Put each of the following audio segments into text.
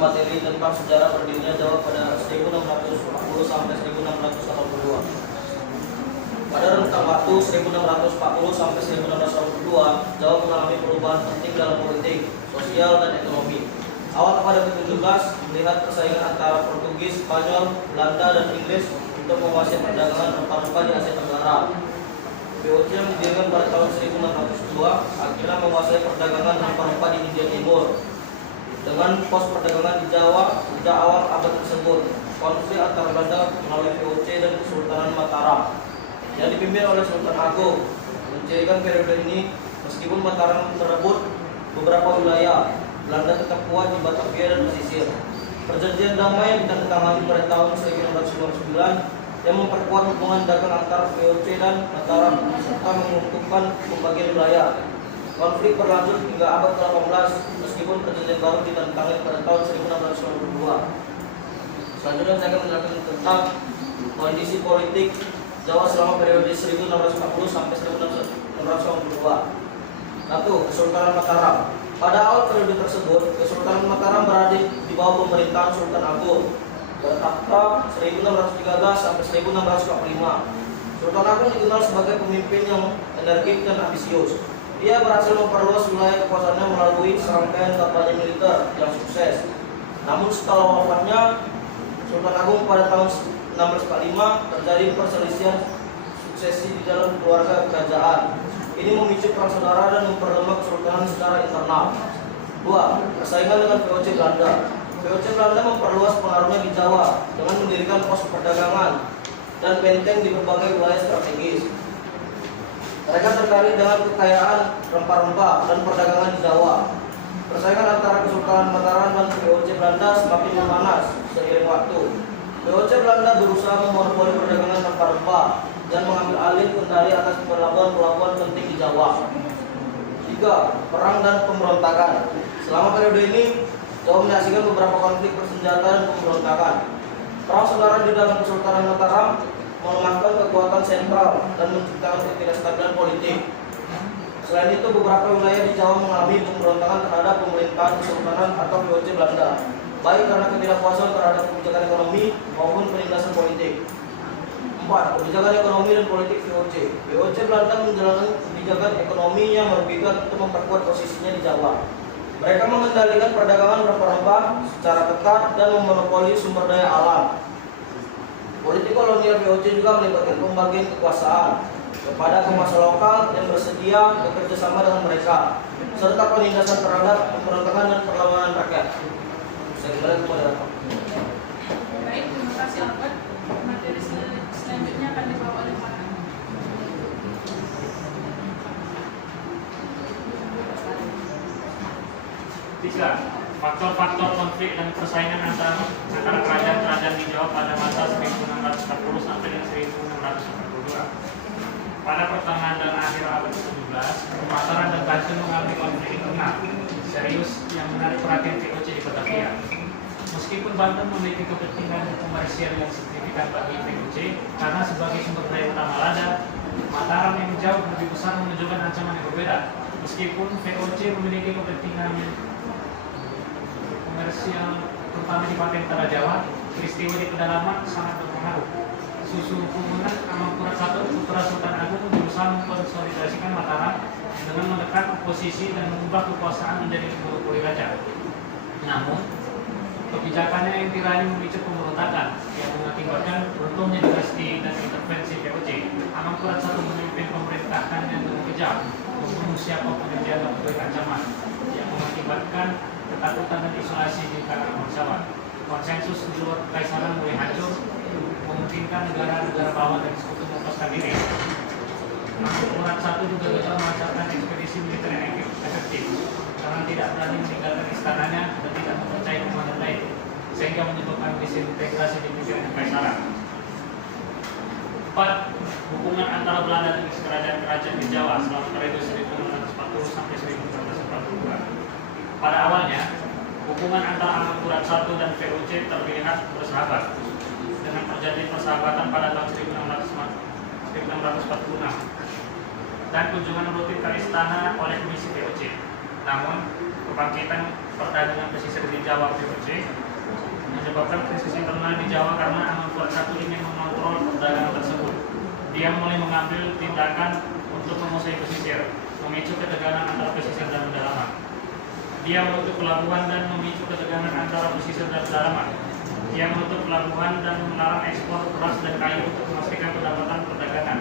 materi tentang sejarah berdirinya Jawa pada 1640 sampai 1682. Pada rentang waktu 1640 sampai 1682, Jawa mengalami perubahan penting dalam politik, sosial, dan ekonomi. Awal abad ke-17 melihat persaingan antara Portugis, Spanyol, Belanda, dan Inggris untuk menguasai perdagangan rempah-rempah di Asia Tenggara. VOC yang didirikan pada tahun 1602 akhirnya menguasai perdagangan rempah-rempah di India Timur. Dengan pos perdagangan di Jawa sejak awal abad tersebut, konflik antara Belanda melalui VOC dan Kesultanan Mataram yang dipimpin oleh Sultan Agung menjadikan periode ini. Meskipun Mataram merebut beberapa wilayah, Belanda tetap kuat di Batavia dan pesisir. Perjanjian damai yang ditandatangani pada tahun 1659 yang memperkuat hubungan dagang antara VOC dan Mataram serta menguntungkan pembagian wilayah. Konflik berlanjut hingga abad ke-18 meskipun perjanjian baru ditandatangani pada tahun 1692. Selanjutnya saya akan menjelaskan tentang kondisi politik Jawa selama periode 1640 sampai 1692. 1. Kesultanan Mataram. Pada awal periode tersebut, Kesultanan Mataram berada di bawah pemerintahan Sultan Agung bertahta 1613 sampai 1645. Sultan Agung dikenal sebagai pemimpin yang energik dan ambisius. Dia berhasil memperluas wilayah kekuasaannya melalui serangkaian kampanye militer yang sukses. Namun setelah wafatnya Sultan Agung pada tahun 1645 terjadi perselisihan suksesi di dalam keluarga kerajaan. Ini memicu perang saudara dan memperlemah kesultanan secara internal. 2. Persaingan dengan VOC Belanda. VOC Belanda memperluas pengaruhnya di Jawa dengan mendirikan pos perdagangan dan benteng di berbagai wilayah strategis. Mereka tertarik dengan kekayaan rempah-rempah dan perdagangan di Jawa. Persaingan antara Kesultanan Mataram dan VOC Belanda semakin memanas seiring waktu. VOC Belanda berusaha memonopoli perdagangan rempah-rempah dan mengambil alih kendali atas pelabuhan-pelabuhan penting di Jawa. 3. Perang dan pemberontakan. Selama periode ini, Jawa menyaksikan beberapa konflik bersenjata dan pemberontakan. Perang saudara di dalam Kesultanan Mataram melemahkan kekuatan sentral dan menciptakan ketidakstabilan politik. Selain itu, beberapa wilayah di Jawa mengalami pemberontakan terhadap pemerintahan Kesultanan atau VOC Belanda, baik karena ketidakpuasan terhadap kebijakan ekonomi maupun penindasan politik. 4. Kebijakan ekonomi dan politik VOC. VOC Belanda menjalankan kebijakan ekonomi yang merugikan untuk memperkuat posisinya di Jawa. Mereka mengendalikan perdagangan rempah-rempah secara ketat dan memonopoli sumber daya alam. Politik kolonial VOC juga melibatkan pembagian kekuasaan kepada penguasa lokal yang bersedia bekerja sama dengan mereka, serta penindasan terhadap pemberontakan dan perlawanan rakyat. Saya kembali kepada Bapak. Baik, terima kasih Albert. Materi selanjutnya akan dibawa oleh Pak. Tiga, faktor-faktor konflik dan persaingan antara kerajaan-kerajaan di Jawa pada masa 1640 sampai dengan 1642. Pada pertengahan dan akhir abad ke-17, Mataram dan Banten mengalami konflik internal serius yang menarik perhatian VOC di Batavia. Meskipun Banten memiliki kepentingan komersial yang signifikan bagi VOC karena sebagai sumber daya utama lada, Mataram yang jauh lebih besar menunjukkan ancaman yang berbeda. Meskipun VOC memiliki kepentingan komersial terutama di pantai utara Jawa, peristiwa di pedalaman sangat berpengaruh. Susul hubungan Amangkurat I putra Sultan Agung berusaha mengkonsolidasikan Mataram dengan menekan oposisi dan mengubah kekuasaan menjadi monopoli raja. Namun, kebijakannya yang tirani memicu pemberontakan yang mengakibatkan runtuhnya dinasti dan intervensi VOC. Amangkurat I memimpin pemerintahannya dengan kejam, membunuh siapapun yang dianggap sebagai ancaman, yang mengakibatkan ketakutan dan isolasi di kalangan bangsawan. Konsensus di luar kekaisaran mulai hancur, memungkinkan negara-negara bawah dan sekutu melepaskan diri. Amangkurat I juga gagal melancarkan ekspedisi militer yang efektif karena tidak berani meninggalkan istananya dan tidak mempercayai komandan lain, sehingga menyebabkan disintegrasi di pikiran kekaisaran. 4. Hubungan antara Belanda dengan kerajaan-kerajaan di Jawa selama periode 1640 sampai 1642. Pada awalnya, hubungan antara Amangkurat I dan VOC terlihat bersahabat dengan perjanjian persahabatan pada tahun 1646 dan kunjungan rutin ke istana oleh komisi VOC. Namun, kebangkitan perdagangan pesisir di Jawa VOC menyebabkan krisis internal di Jawa karena Amangkurat I ingin mengontrol perdagangan tersebut. Dia mulai mengambil tindakan untuk menguasai pesisir, memicu ketegangan antara pesisir dan pedalaman. Dia menutup pelabuhan dan memicu ketegangan antara pesisir dan pedalaman. Dia menutup pelabuhan dan melarang ekspor beras dan kayu untuk memastikan pendapatan perdagangan.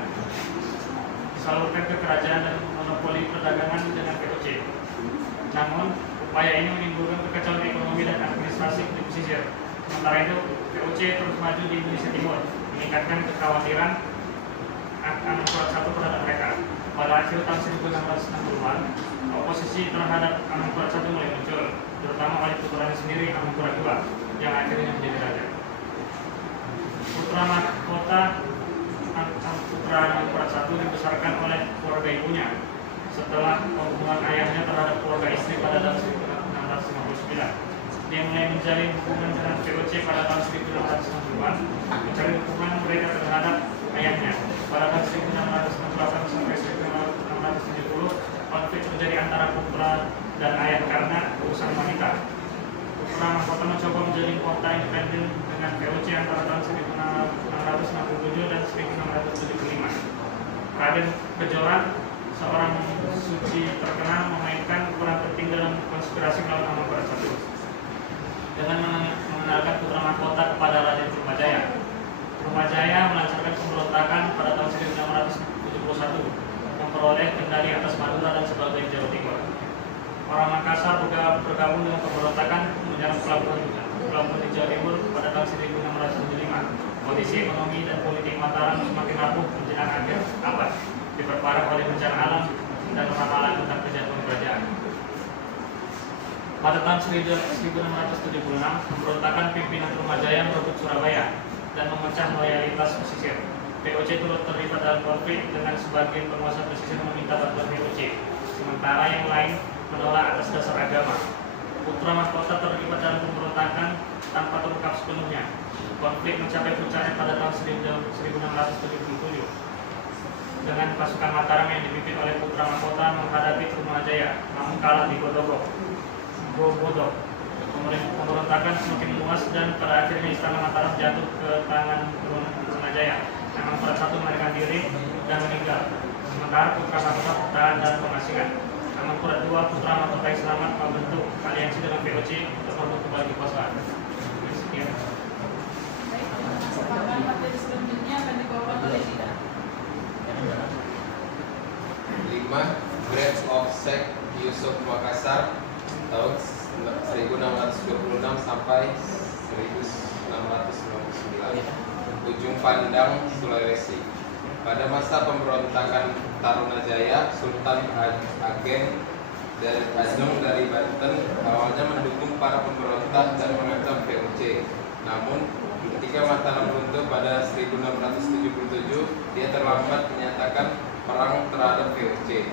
Disalurkan ke kerajaan dan monopoli perdagangan dengan VOC. Namun, upaya ini menimbulkan kekacauan ekonomi dan administrasi di pesisir. Sementara itu, VOC terus maju di Indonesia Timur, meningkatkan kekhawatiran Amangkurat I terhadap mereka. Pada akhir tahun 1660-an, oposisi terhadap Amangkurat I mulai muncul, terutama oleh putranya sendiri Amangkurat II, yang akhirnya menjadi raja. Putra mahkota putra Amangkurat I dibesarkan oleh keluarga ibunya setelah pembunuhan ayahnya terhadap keluarga istri pada tahun 1659. Dia mulai menjalin hubungan dengan VOC pada tahun 1660-an, mencari hubungan mereka terhadap ayahnya. Pada tahun 1668 sampai 1670, konflik terjadi antara putra dan ayah karena urusan wanita. Putra mahkota mencoba menjalin kota independen dengan VOC antara tahun 1667 dan 1675. Raden Kejoran, seorang suci terkenal, memainkan peran penting dalam konspirasi melawan Amangkurat I dengan mengenalkan putra mahkota kepada Raden Trumajaya. Trumajaya melancarkan pemberontakan pada tahun 1671, memperoleh kendali atas Madura dan sebagian Jawa Timur. Orang Makassar bergabung dengan pemberontakan menyerang pelabuhan di Jawa Timur pada tahun 1675. Kondisi ekonomi dan politik Mataram semakin rapuh menjelang akhir abad, diperparah oleh bencana alam dan ramalan tentang kejatuhan kerajaan. Pada tahun 1676, pemberontakan pimpinan Trumajaya merebut Surabaya dan memecah loyalitas pesisir. VOC turut terlibat dalam konflik dengan sebagian penguasa pesisir meminta bantuan VOC, sementara yang lain menolak atas dasar agama. Putra mahkota terlibat dalam pemberontakan tanpa terungkap sepenuhnya. Konflik mencapai puncaknya pada tahun 1677 dengan pasukan Mataram yang dipimpin oleh putra mahkota menghadapi Trumajaya, namun kalah di Godogok. Pemberontakan semakin luas dan pada akhirnya istana Mataram jatuh ke tangan Trumajaya. Amangkurat I melarikan diri dan meninggal, sementara putra mahkota bertahan dan pengasingan. Amangkurat II, putra mahkota yang selamat, membentuk aliansi dengan VOC untuk merebut kembali kekuasaan. Sekian. Baik, kesempatan materi selanjutnya akan dibawakan oleh Dina. 5. Grades of Sheikh Yusuf Makassar tahun 1626 sampai 1699. Ujung Pandang, Sulawesi. Pada masa pemberontakan Tarunajaya, Sultan Ageng dari Banten awalnya mendukung para pemberontak dan mengancam VOC. Namun, ketika Mataram runtuh pada 1677, dia terlambat menyatakan perang terhadap VOC.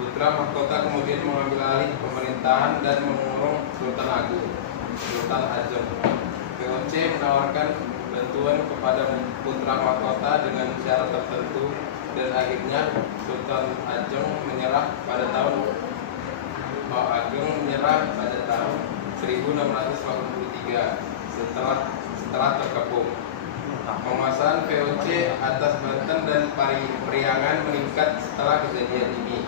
Putra mahkota kemudian mengambil alih pemerintahan dan mengurung Sultan Agung, Sultan Ajeng. VOC menawarkan bantuan kepada putra mahkota dengan syarat tertentu dan akhirnya Sultan Ajeng menyerah pada tahun 1683 setelah terkepung. Penguasaan VOC atas Banten dan Priangan meningkat setelah kejadian ini.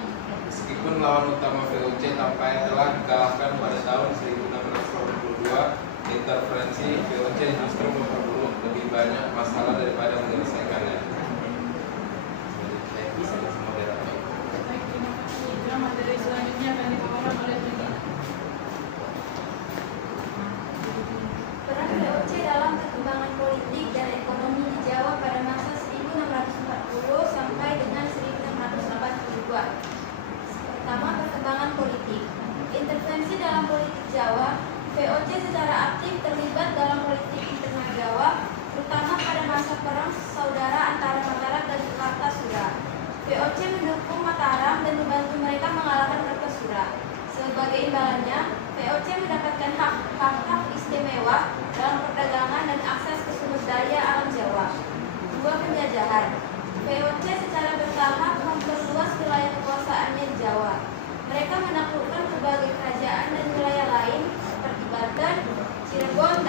Meskipun lawan utama VOC tampaknya telah dikalahkan pada tahun 1682, intervensi VOC justru memperburuk lebih banyak masalah daripada menyelesaikannya. Baik, terima kasih. Materi selanjutnya akan dibawakan oleh Dina. Peran VOC dalam perkembangan politik dan ekonomi di Jawa pada masa 1640 sampai dengan 1682. Pertama, perkembangan politik. Intervensi dalam politik Jawa, VOC secara aktif terlibat dalam politik internal Jawa, terutama pada masa perang saudara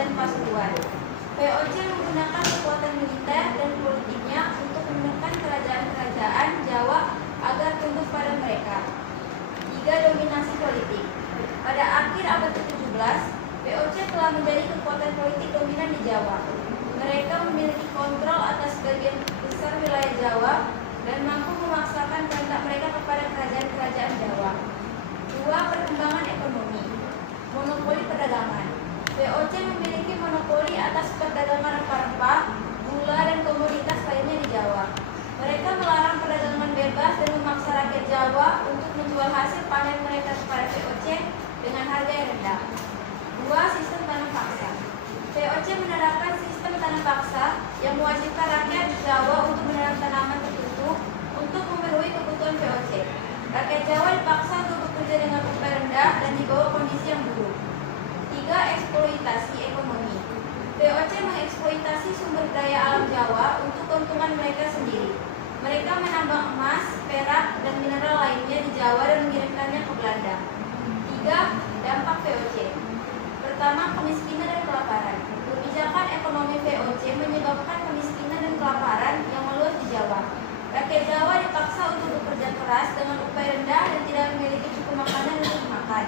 dan Pasuruan. VOC menggunakan kekuatan militer dan politiknya untuk menekan kerajaan-kerajaan Jawa agar tunduk pada mereka. 3. Dominasi politik. Pada akhir abad ke-17, VOC telah menjadi kekuatan politik dominan di Jawa. Mereka memiliki kontrol atas sebagian besar wilayah Jawa dan mampu memaksakan kehendak mereka kepada kerajaan-kerajaan Jawa. 2. Perkembangan ekonomi. Monopoli perdagangan. VOC memiliki monopoli atas perdagangan rempah-rempah, gula, dan komoditas lainnya di Jawa. Mereka melarang perdagangan bebas dan memaksa rakyat Jawa untuk menjual hasil panen mereka kepada VOC dengan harga yang rendah. 2. Sistem tanam paksa. VOC menerapkan sistem tanam paksa yang mewajibkan rakyat Jawa untuk menanam tanaman tertentu untuk memenuhi kebutuhan VOC. Rakyat Jawa dipaksa untuk bekerja dengan upah rendah dan di bawah kondisi yang buruk. 3. Eksploitasi ekonomi. VOC mengeksploitasi sumber daya alam Jawa untuk keuntungan mereka sendiri. Mereka menambang emas, perak, dan mineral lainnya di Jawa dan mengirimkannya ke Belanda. 3. Dampak VOC. Pertama, kemiskinan dan kelaparan. Kebijakan ekonomi VOC menyebabkan kemiskinan dan kelaparan yang meluas di Jawa. Rakyat Jawa dipaksa untuk bekerja keras dengan upah rendah dan tidak memiliki cukup makanan untuk makan.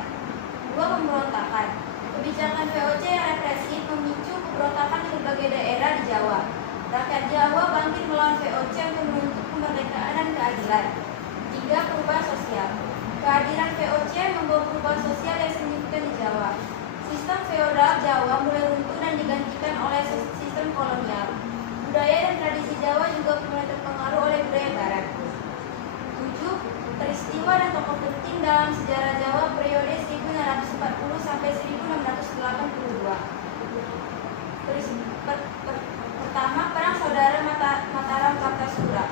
2. Pemberontakan. Kebijakan VOC yang represif memicu pemberontakan di berbagai daerah di Jawa. Rakyat Jawa bangkit melawan VOC untuk menuntut kemerdekaan dan keadilan. 3. Perubahan sosial. Kehadiran VOC membawa perubahan sosial yang signifikan di Jawa. Sistem feodal Jawa mulai runtuh dan digantikan oleh sistem kolonial. Budaya dan tradisi Jawa juga mulai terpengaruh oleh budaya Barat. 7. Peristiwa dan tokoh penting dalam sejarah Jawa periode 1640 sampai 1682. Pertama, Perang Saudara Mataram Kartasura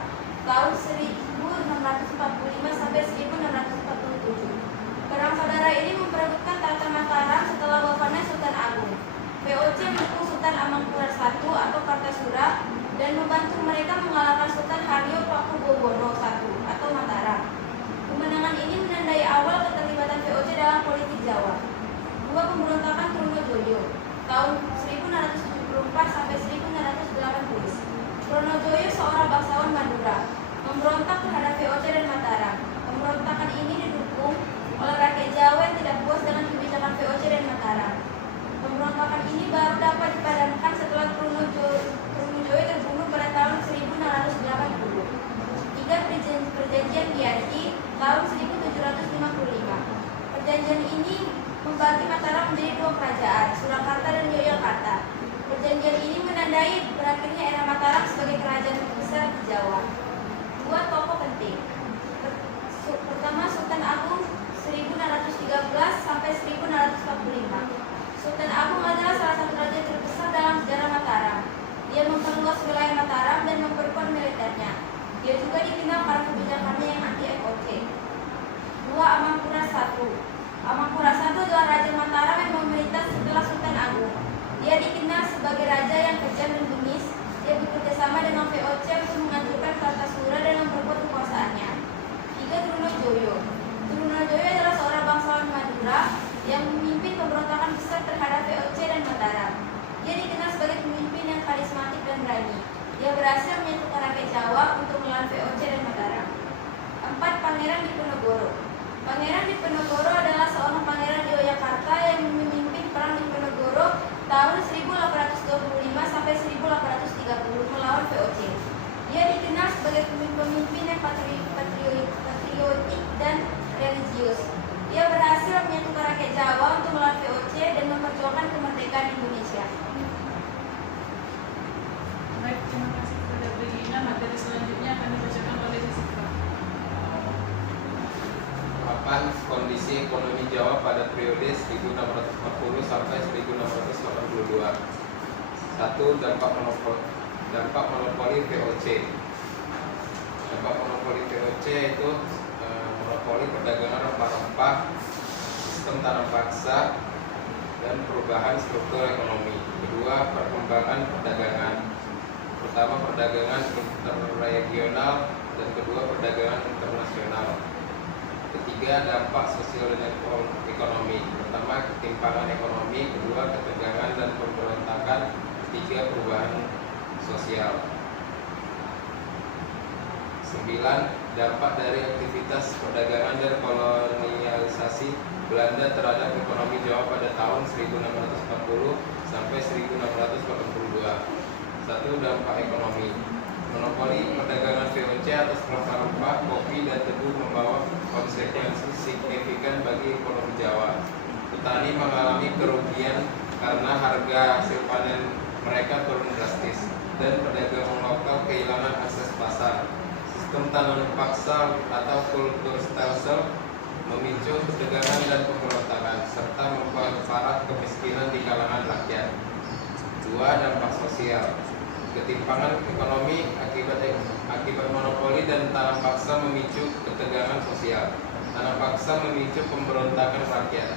tahun 1645 sampai 1647. Perang saudara ini memperebutkan tahta Mataram setelah wafatnya Sultan Agung. VOC mendukung Sultan Amangkurat I atau Kartasura dan membantu mereka mengalahkan Sultan Haryo Pakubowono I atau Mataram. Kemenangan ini menandai awal keterlibatan VOC dalam politik Jawa. 2. Pemberontakan Trunojoyo tahun 1674 sampai 1680. Trunojoyo seorang bangsawan Madura memberontak terhadap VOC dan Mataram. Pemberontakan ini didukung oleh rakyat Jawa yang tidak puas dengan kebijakan VOC dan Mataram. Pemberontakan ini baru dapat dipadamkan setelah Trunojoyo terbunuh pada tahun 1680. 3. Perjanjian Biarki tahun 1755. Perjanjian ini membagi Mataram menjadi 2 kerajaan, Surakarta dan Yogyakarta. Perjanjian ini menandai berakhirnya era Mataram sebagai kerajaan terbesar di Jawa. 2. Tokoh penting. Pertama, Sultan Agung 1613 sampai 1645. Sultan Agung adalah salah satu raja terbesar dalam sejarah Mataram. Dia memperluas wilayah Mataram dan memperkuat militernya. Dia juga dikenal karena kebijakannya yang anti FOC. 2. Amangkurat I. Amangkurat I adalah raja Mataram yang memerintah setelah Sultan Agung. Dia dikenal sebagai raja yang kejam dan bengis. Dia bekerja sama dengan VOC untuk menghancurkan Kartasura dan memperkuat kekuasaannya. 3. Trunojoyo. Trunojoyo adalah seorang bangsawan Madura yang memimpin pemberontakan besar terhadap VOC dan Mataram. Dia dikenal sebagai pemimpin yang karismatik dan berani. Dia berhasil menyatukan rakyat Jawa untuk melawan VOC dan Mataram. 4. Pangeran Diponegoro. Pangeran Diponegoro adalah seorang pangeran di Yogyakarta yang memimpin perang Diponegoro tahun 1825 sampai 1830 melawan VOC. Dia dikenal sebagai pemimpin yang patriotik dan religius. Dia berhasil menyatukan rakyat Jawa untuk melawan VOC dan memperjuangkan kemerdekaan Indonesia. Baik, terima kasih kepada Brigina. Materi selanjutnya akan dibacakan oleh Jessica. Papan kondisi ekonomi Jawa pada periode 1640 sampai 1682. 1. Dampak monopoli VOC. Dampak monopoli VOC itu monopoli perdagangan rempah-rempah, sistem tanam paksa, dan perubahan struktur ekonomi. Kedua, perkembangan perdagangan. Pertama, perdagangan interregional, dan kedua, perdagangan internasional. Ketiga, dampak sosial dan ekonomi. Pertama, ketimpangan ekonomi. Kedua, ketegangan dan pemberontakan ketiga perubahan sosial. 9. Dampak dari aktivitas perdagangan dan kolonialisasi Belanda terhadap ekonomi Jawa pada tahun 1640 sampai 1682. 1. Dampak ekonomi. Monopoli perdagangan VOC atas rempah-rempah, kopi, dan tebu membawa konsekuensi signifikan bagi ekonomi Jawa. Petani mengalami kerugian karena harga hasil panen mereka turun drastis, dan pedagang lokal kehilangan akses pasar. Sistem tanam paksa atau kultur stelsel memicu ketegangan dan pemberontakan serta memperparah kemiskinan di kalangan rakyat. 2. Dampak sosial. Ketimpangan ekonomi akibat monopoli dan tanam paksa memicu ketegangan sosial. Tanam paksa memicu pemberontakan rakyat.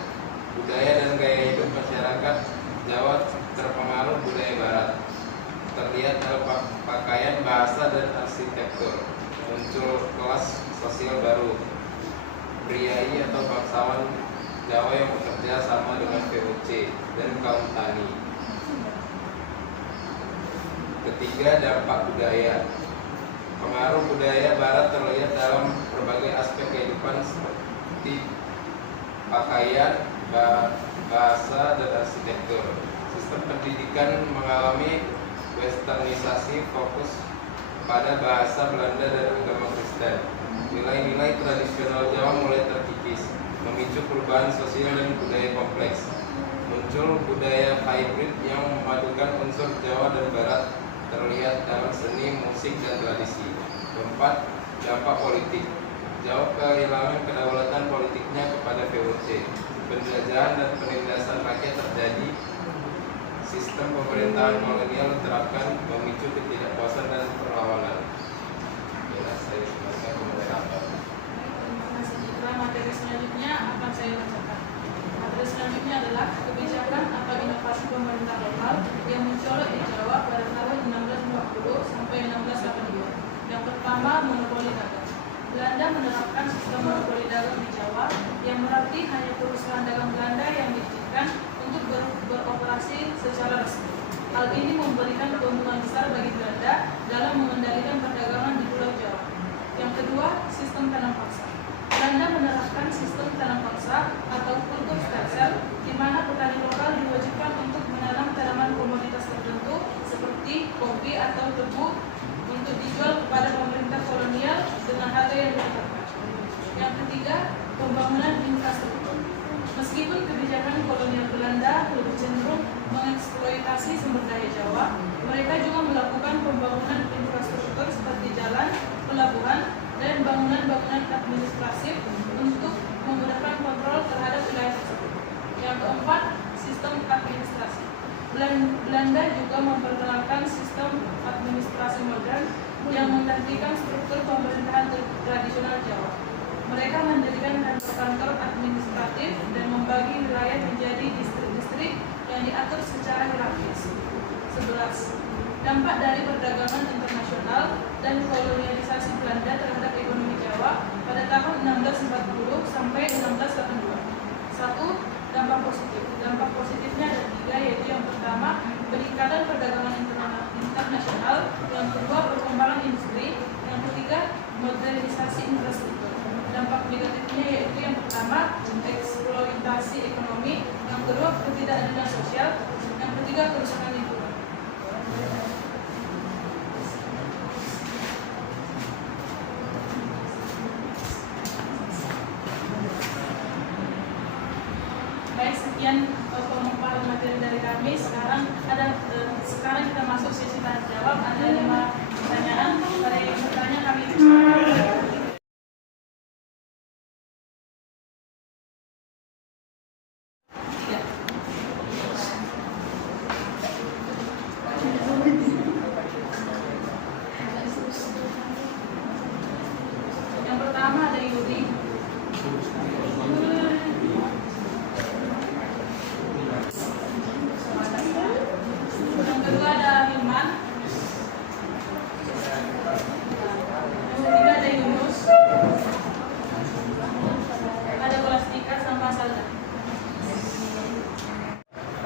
Budaya dan gaya hidup masyarakat Jawa terpengaruh budaya Barat. Terlihat dalam pakaian, bahasa, dan arsitektur. Muncul kelas sosial baru, priai atau bangsawan Jawa yang bekerja sama dengan VOC dan kaum tani. Ketiga, dampak budaya. Pengaruh budaya Barat terlihat dalam berbagai aspek kehidupan seperti pakaian, bahasa, dan arsitektur. Sistem pendidikan mengalami westernisasi, fokus pada bahasa Belanda dan agama Kristen. Nilai-nilai tradisional Jawa mulai terkikis, memicu perubahan sosial dan budaya kompleks. Muncul budaya hybrid yang memadukan unsur Jawa dan Barat, terlihat dalam seni, musik, dan tradisi. 4. Dampak politik. Jawa kehilangan kedaulatan politiknya kepada VOC. Penjajahan dan penindasan rakyat terjadi. Sistem pemerintahan kolonial diterapkan, memicu ketidakpuasan dan perlawanan. Ya, saya kembalikan ke moderator. Terima kasih. Setelah materi selanjutnya akan saya bacakan. Materi selanjutnya adalah kebijakan atau inovasi pemerintah lokal yang mencolok di Jawa pada tahun 1640 sampai 1682. Yang pertama, monopoli dagang. Belanda menerapkan sistem monopoli dagang di Jawa, yang berarti hanya perusahaan dagang Belanda yang diizinkan untuk beroperasi secara resmi. Hal ini memberikan keuntungan besar bagi Belanda dalam mengendalikan perdagangan di Pulau Jawa. Yang kedua, sistem tanam paksa. Belanda menerapkan sistem tanam paksa atau kultur stelsel, di mana petani lokal diwajibkan untuk menanam tanaman komoditas tertentu seperti kopi atau tebu untuk dijual kepada pemerintah kolonial dengan harga yang ditetapkan. Yang ketiga, pembangunan infrastruktur. Meskipun kebijakan kolonial Belanda lebih cenderung mengeksploitasi sumber daya Jawa, mereka juga melakukan pembangunan infrastruktur seperti jalan, pelabuhan, dan bangunan-bangunan administratif untuk memudahkan kontrol terhadap wilayah tersebut. Yang keempat, sistem administrasi. Belanda juga memperkenalkan sistem administrasi modern yang menggantikan struktur pemerintahan tradisional Jawa. Mereka mendirikan kantor-kantor administratif dan membagi wilayah menjadi distrik-distrik yang diatur secara hierarkis. 11. Dampak dari perdagangan internasional dan kolonialisasi Belanda terhadap ekonomi Jawa pada tahun 1640 sampai 1682. 1. Dampak positif. Dampak positifnya ada 3, yaitu yang pertama, peningkatan perdagangan internasional, yang kedua, perkembangan industri, yang ketiga, modernisasi infrastruktur. Dampak negatifnya yaitu yang pertama, eksploitasi ekonomi, yang kedua, ketidakadilan sosial, yang ketiga, kerusakan lingkungan. Baik, sekian pemaparan materi dari kami. Sekarang kita masuk sesi tanya jawab. Ada 5 pertanyaan. Pada yang bertanya kami yang pertama ada Yudi. Yang kedua ada Hilman. Yang ketiga ada Yunus. Ada Kolastika sama Salda.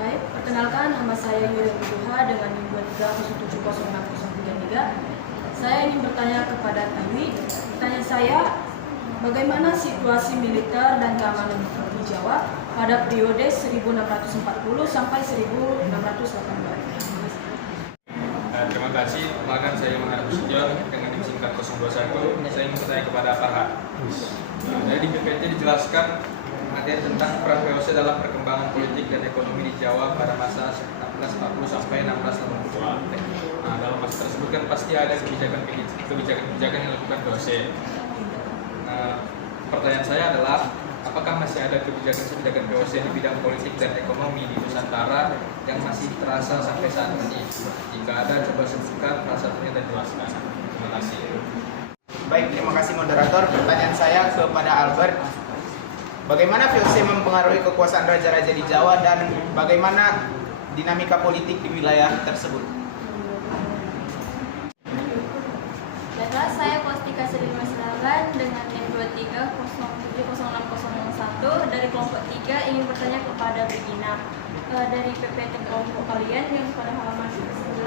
Baik, perkenalkan nama saya Yuri Buduha dengan NIM 23070633. Saya ingin bertanya kepada Tawi. Pertanyaan saya, bagaimana situasi militer dan keamanan di Jawa pada periode 1640 sampai 1680? Terima kasih. Perkenalkan saya Muhammad Sujon dengan NIM singkat 021. Saya ingin bertanya kepada Farhan. Jadi di PPT dijelaskan materi tentang peran VOC dalam perkembangan politik dan ekonomi di Jawa pada masa 1640 sampai 1680. Nah, dalam masa tersebut kan pasti ada kebijakan yang dilakukan VOC. Nah, pertanyaan saya adalah, apakah masih ada kebijakan VOC di bidang politik dan ekonomi di Nusantara yang masih terasa sampai saat ini? Jika ada, coba sebutkan salah satunya dan jelaskan. Terima kasih. Baik, terima kasih moderator. Pertanyaan saya kepada Albert. Bagaimana VOC mempengaruhi kekuasaan raja-raja di Jawa dan bagaimana dinamika politik di wilayah tersebut? Baiklah, saya Kostika Sri Masralan dengan NIM 23070601 dari kelompok 3 ingin bertanya kepada Begina. Dari PPT kelompok kalian yang pada halaman 9,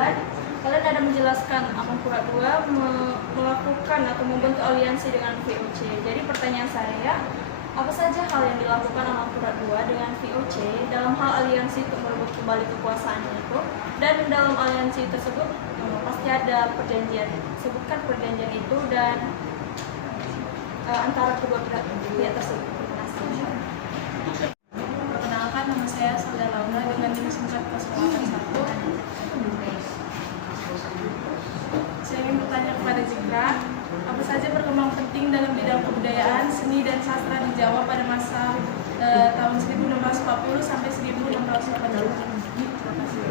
kalian ada menjelaskan Amangkurat II melakukan atau membentuk aliansi dengan VOC. Jadi pertanyaan saya, apa saja hal yang dilakukan Amangkurat II dengan VOC dalam hal aliansi untuk merebut kembali kekuasaannya itu? Dan dalam aliansi tersebut pasti ada perjanjian. Sebutkan perjanjian itu dan antara kedua pihak tersebut. Terima kasih. Perkenalkan, nama saya Salda Laura dengan NIM singkat 081. Saya ingin bertanya kepada Zikra, apa saja perkembangan penting dalam bidang kebudayaan, seni dan sastra di Jawa pada masa tahun 1640 sampai 1680. Terima kasih.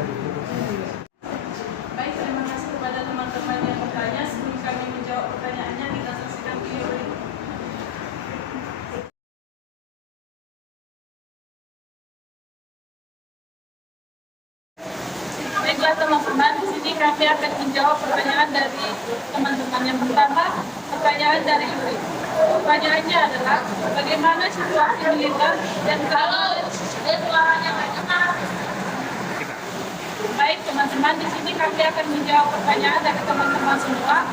Baik, terima kasih kepada teman-teman yang bertanya. Sebelum kami menjawab pertanyaannya, kita saksikan video berikut. Baiklah teman-teman, di sini kami akan menjawab pertanyaan dari teman-teman. Yang pertama, pertanyaan dari Yuri. Pertanyaannya adalah, bagaimana situasi militer dan keamanan? Baik teman-teman, di sini kami akan menjawab pertanyaan dari teman-teman semua.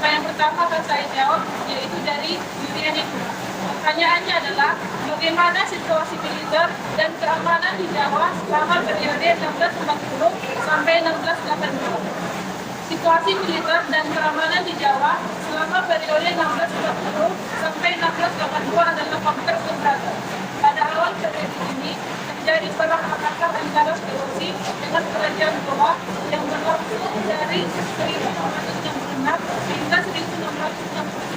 Yang pertama akan saya jawab, yaitu dari Yurian itu. Pertanyaannya adalah, bagaimana situasi militer dan keamanan di Jawa selama periode 1640 sampai 1680? Situasi militer dan keamanan di Jawa selama periode 1640 sampai 1682 adalah hampir beragam. Pada awal periode ini terjadi perang angkatan antara VOC dengan Kerajaan Goa yang berlangsung dari 1666 hingga 1669.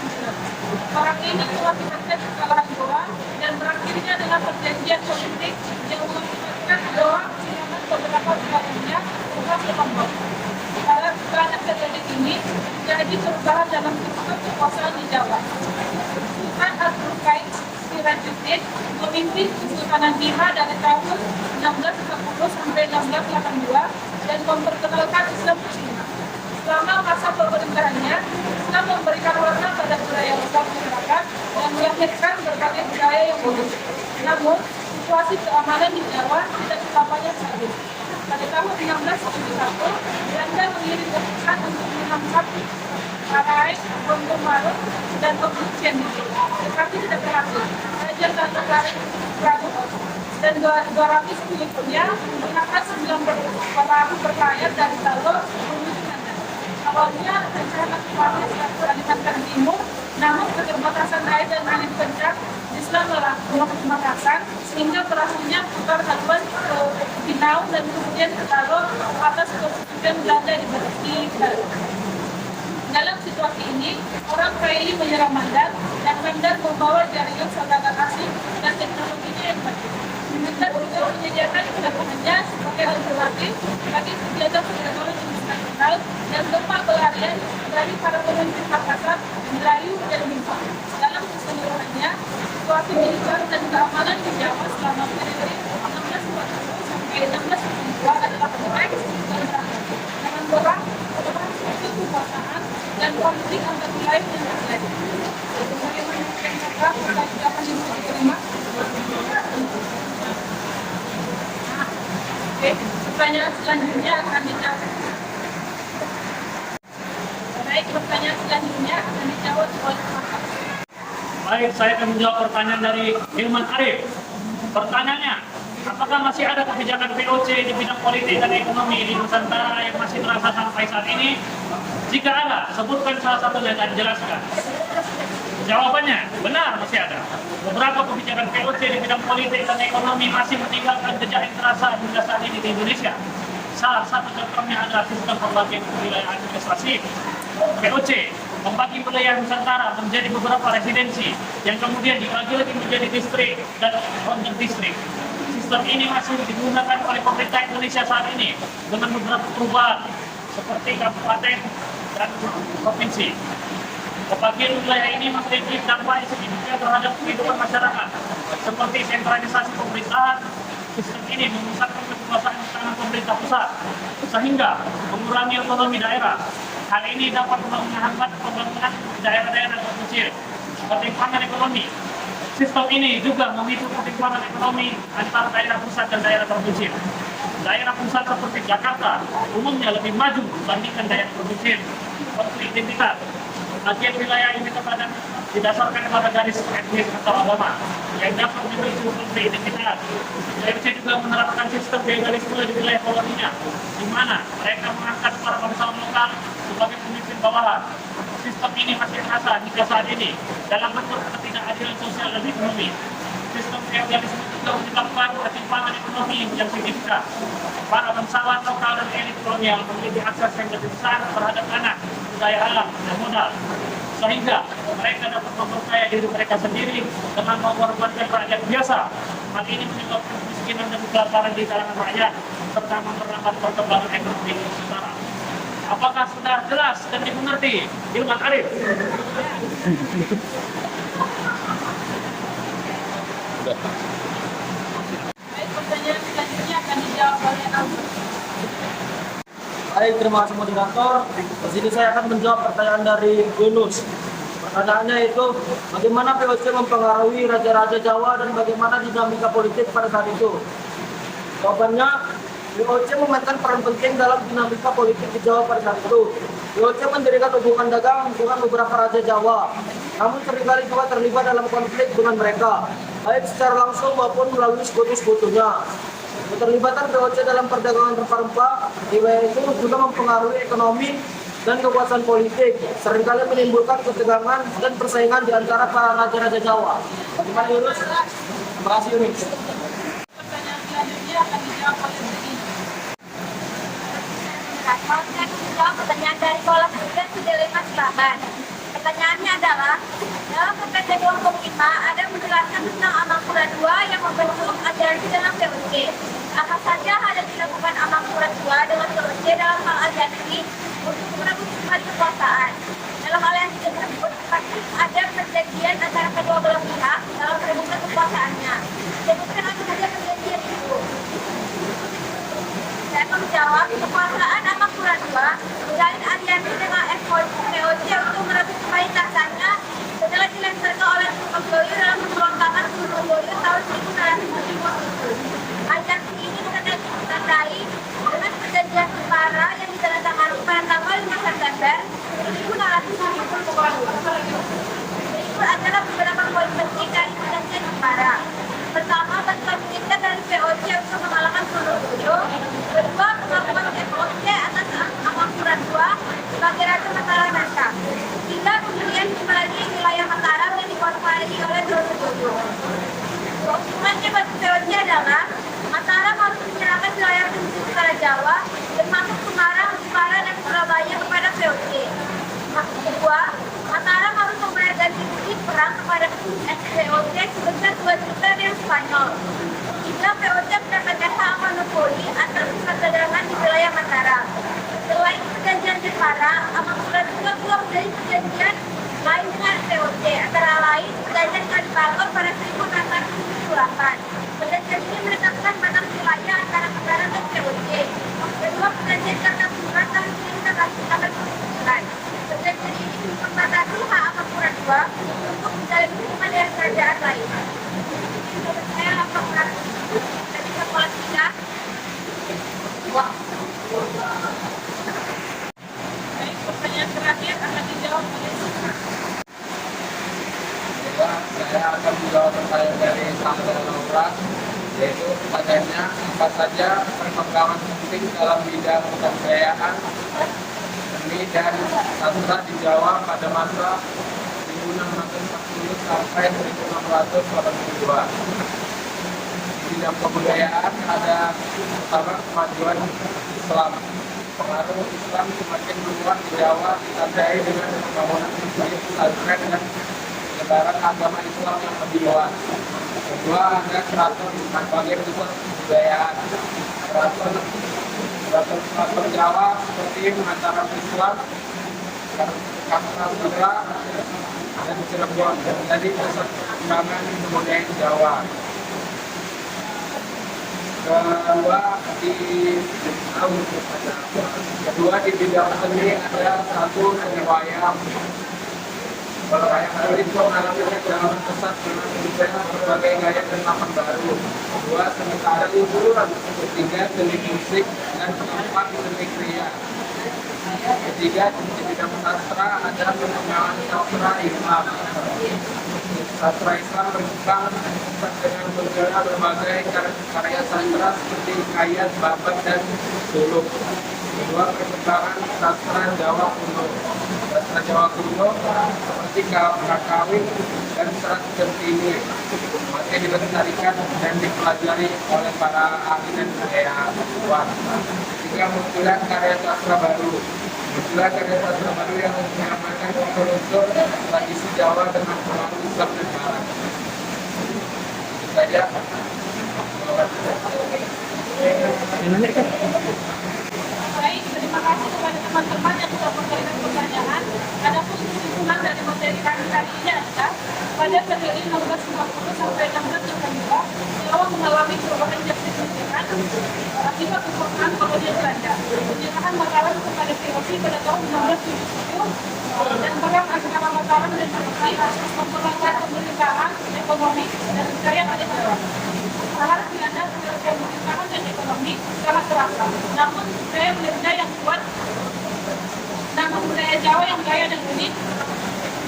Perang ini mengakibatkan kekalahan Goa dan berakhirnya dengan perjanjian politik yang mengakibatkan Goa kehilangan beberapa wilayahnya bekas kelompok. Karena periode ini terjadi perubahan dalam struktur kekuasaan di Jawa. Sultan Abdul Qais Sirajuddin memimpin Kesultanan Bima dari tahun 1640 sampai 1682 dan memperkenalkan Islam ke Cina. Selama masa pemerintahannya, Islam memberikan warna pada budaya lokal masyarakat dan melahirkan berbagai budaya yang bagus. Namun, situasi keamanan di Jawa tidak selamanya stabil. Pada tahun 1671, Belanda mengirim pasukan untuk menangkap Parai, Bongkomaro, dan Oguchen, tetapi tidak berhasil. Raja Tata Prabu dan 200 pengikutnya menggunakan 9 perahu berlayar dari Salo menuju Nanda. Awalnya rencana kembali ke Kalimantan Timur, namun keterbatasan air dan angin kencang Islam melakukan pemangkasan sehingga perahunya putar haluan ke Pinau dan kemudian ke Salo atas keputusan Belanda di Bali. Dalam situasi ini, orang Kaili menyerang Mandar dan Mandar membawa jaringan saudagar asing dan teknologinya yang bagus. Mandar juga menyediakan kedatangannya sebagai alternatif bagi kegiatan perdagangan internasional dan tempat pelarian dari para pemimpin Makassar, Melayu, dan Bintang. Dalam keseluruhannya, situasi militer dan keamanan di Jawa selama periode 1640 sampai 1672 adalah baik dan berakhir dengan perang, kekuasaan, dan konflik antar wilayah yang terjadi. Bagaimana cara perdagangan yang bisa diterima? Oke, pertanyaan selanjutnya akan dijawab. Baik, pertanyaan selanjutnya akan dijawab oleh Bapak. Baik, saya akan menjawab pertanyaan dari Hilman Arif. Pertanyaannya, apakah masih ada kebijakan VOC di bidang politik dan ekonomi di Nusantara yang masih terasa sampai saat ini? Jika ada, sebutkan salah satunya dan jelaskan. Jawabannya, benar masih ada. Beberapa kebijakan VOC di bidang politik dan ekonomi masih meninggalkan jejak yang terasa hingga saat ini di Indonesia. Salah satu contohnya adalah sistem pembagian wilayah administrasi. VOC membagi wilayah Nusantara menjadi beberapa residensi yang kemudian dibagi lagi menjadi distrik dan counter distrik. Sistem ini masih digunakan oleh pemerintah Indonesia saat ini dengan beberapa perubahan seperti kabupaten dan provinsi. Pembagian wilayah ini memiliki dampak yang signifikan terhadap kehidupan masyarakat, seperti sentralisasi pemerintahan. Sistem ini memusatkan kekuasaan di tangan pemerintah pusat, sehingga mengurangi otonomi daerah. Hal ini dapat menghambat pembangunan daerah-daerah terpencil. Ketimpangan ekonomi. Sistem ini juga memicu ketimpangan ekonomi antara daerah pusat dan daerah terpencil. Daerah pusat seperti Jakarta umumnya lebih maju dibandingkan daerah terpencil. Konflik identitas. Bagian wilayah ini terkadang didasarkan pada garis etnis atau agama yang dapat memicu konflik identitas. VOC juga menerapkan sistem feodalisme di wilayah koloninya, di mana mereka mengangkat para bangsawan lokal sebagai pemimpin bawahan. Sistem ini masih terasa hingga saat ini dalam bentuk ketidakadilan sosial dan ekonomi. Sistem feodalisme juga menyebabkan ketimpangan ekonomi yang signifikan. Para bangsawan lokal dan elit kolonial memiliki akses yang lebih besar terhadap tanah, sumber alam, dan modal, sehingga mereka dapat memperkaya diri mereka sendiri dengan mengorbankan rakyat biasa. Hal ini menyebabkan kemiskinan dan kelaparan di kalangan rakyat serta memperlambat perkembangan ekonomi Nusantara. Apakah sudah jelas dan dimengerti, Hilman Arif? Baik, pertanyaan selanjutnya akan dijawab oleh Albert. Baik, terima kasih moderator. Di sini saya akan menjawab pertanyaan dari Yunus. Pertanyaannya itu, bagaimana VOC mempengaruhi raja-raja Jawa dan bagaimana dinamika politik pada saat itu? Jawabannya, VOC memainkan peran penting dalam dinamika politik di Jawa pada saat itu. VOC mendirikan hubungan dagang dengan beberapa raja Jawa, namun seringkali juga terlibat dalam konflik dengan mereka, baik secara langsung maupun melalui sekutu-sekutunya. Keterlibatan VOC dalam perdagangan rempah-rempah di wilayah itu juga mempengaruhi ekonomi dan kekuasaan politik, seringkali menimbulkan ketegangan dan persaingan di antara para raja-raja Jawa. Terima kasih Yunus. Terima kasih Yunus. Pertanyaan selanjutnya akan dijawab oleh Siti. Saya akan menjawab pertanyaan dari Kolam Student Sudirman Selatan. Pertanyaannya adalah, dalam PPT 25 ada menjelaskan tentang Amangkurat II yang membentuk aliansi dalam VOC. Apa saja hal yang dilakukan Amangkurat II dengan VOC dalam hal aliansi untuk merebut kembali kekuasaan. Dalam aliansi tersebut, pasti ada perjanjian antara kedua belah pihak dalam perebutan kekuasaannya. Sebutkan apa saja perjanjian itu. Saya akan menjawab, kekuasaan Amangkurat II menjalin aliansi dengan VOC untuk merebut kembali tahtanya setelah dilemparkan oleh Sukamulyo dalam pemberontakan Sukamulyo tahun 1957. Aliansi ini ditandai dengan perjanjian Jepara yang ditandatangani pada tanggal 5 September 1970. Berikut adalah beberapa poin penting dari perjanjian Jepara. Pertama, bantuan militer dari VOC untuk mengalahkan Sukamulyo. Kedua, pengakuan VOC atas Amangkurat II sebagai Raja Mataram mereka. Tiga, kemudian kembali wilayah Mataram yang dikuasai oleh Sukamulyo. Dokumennya bagi VOC adalah Mataram harus menyerahkan wilayah pesisir utara Jawa, termasuk Semarang, Jepara, dan Surabaya kepada VOC. Kedua, Mataram harus membayar ganti rugi perang kepada VOC sebesar 2 juta rial Spanyol. Tiga, VOC mendapatkan hak monopoli atas perdagangan di wilayah Mataram. Selain perjanjian Jepara, Amangkurat juga telah menjadi perjanjian lain dengan VOC, antara lain perjanjian Kalipalor pada 1678. Perjanjian ini menetapkan batas wilayah antara Mataram dan VOC. Kedua, perjanjian Kartasura tahun 1989. Perjanjian ini membatasi hak Amangkurat II untuk menjalin hubungan dengan kerajaan lain. Saya Amangkurat dari Kepala Tiga. Baik, pertanyaan terakhir akan dijawab oleh Sukma. Saya akan menjawab pertanyaan dari Sandra Laura, yaitu pertanyaannya apa saja perkembangan penting dalam bidang kebudayaan, seni dan sastra di Jawa pada masa 1640 sampai 1682. Di bidang kebudayaan ada pertama kemajuan Islam. Pengaruh Islam semakin menguat di Jawa ditandai dengan pembangunan masjid, pesantren dan penyebaran agama Islam yang lebih luas. Kedua, ada keraton sebagai pusat kebudayaan. Keraton Jawa seperti Mataram Islam, Kartasura, dan Cirebon menjadi pusat perkembangan kebudayaan Jawa. Kedua di bidang seni ada satu seni wayang. Wayang kulit mengalami dalam pesat dengan mencoba berbagai gaya dan taman baru. Kedua, seni tari. Ketiga, seni musik, dan keempat seni kriya. Ketiga, di bidang sastra ada pengembangan sastra Islam. Sastra Islam berkembang dengan munculnya berbagai karya sastra seperti hikayat, babat, dan suluk. Kedua, perkembangan sastra Jawa kuno. Sastra Jawa kuno seperti Kakawin dan Serat Centini masih dilestarikan dan dipelajari oleh para ahli dan budayawan. Ketiga, munculnya karya sastra baru. Munculnya karya sastra baru yang mengamalkan unsur tradisi Jawa dengan pengaruh Islam dan Barat. Itu saja. Baik, terima kasih kepada teman-teman yang sudah memberikan pertanyaan. Adapun kesimpulan dari materi kami hari ini adalah pada periode 1650 sampai 1682, Jawa mengalami perubahan yang signifikan akibat kekuasaan kolonial Belanda. Penjarahan Mataram kepada VOC pada tahun 1677 dan perang antara Mataram dan VOC memperlancar pemerintahan, ekonomi, dan budaya pada Jawa. Terhadap Belanda pemerintahan dan ekonomi sangat terasa. Namun budaya Jawa yang kaya dan unik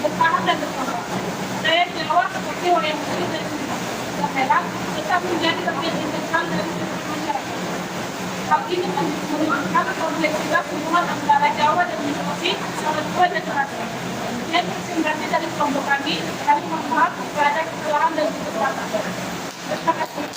bertahan dan berkembang. Budaya Jawa seperti wayang kulit dan gamelan tetap menjadi bagian integral dari kehidupan masyarakat. Hal ini menunjukkan kompleksitas hubungan antara Jawa dan Indonesia sangat kuat dan terasa. Dan kesimpulannya dari kelompok kami mohon maaf kepada kesalahan dan kesempatan. Terima kasih.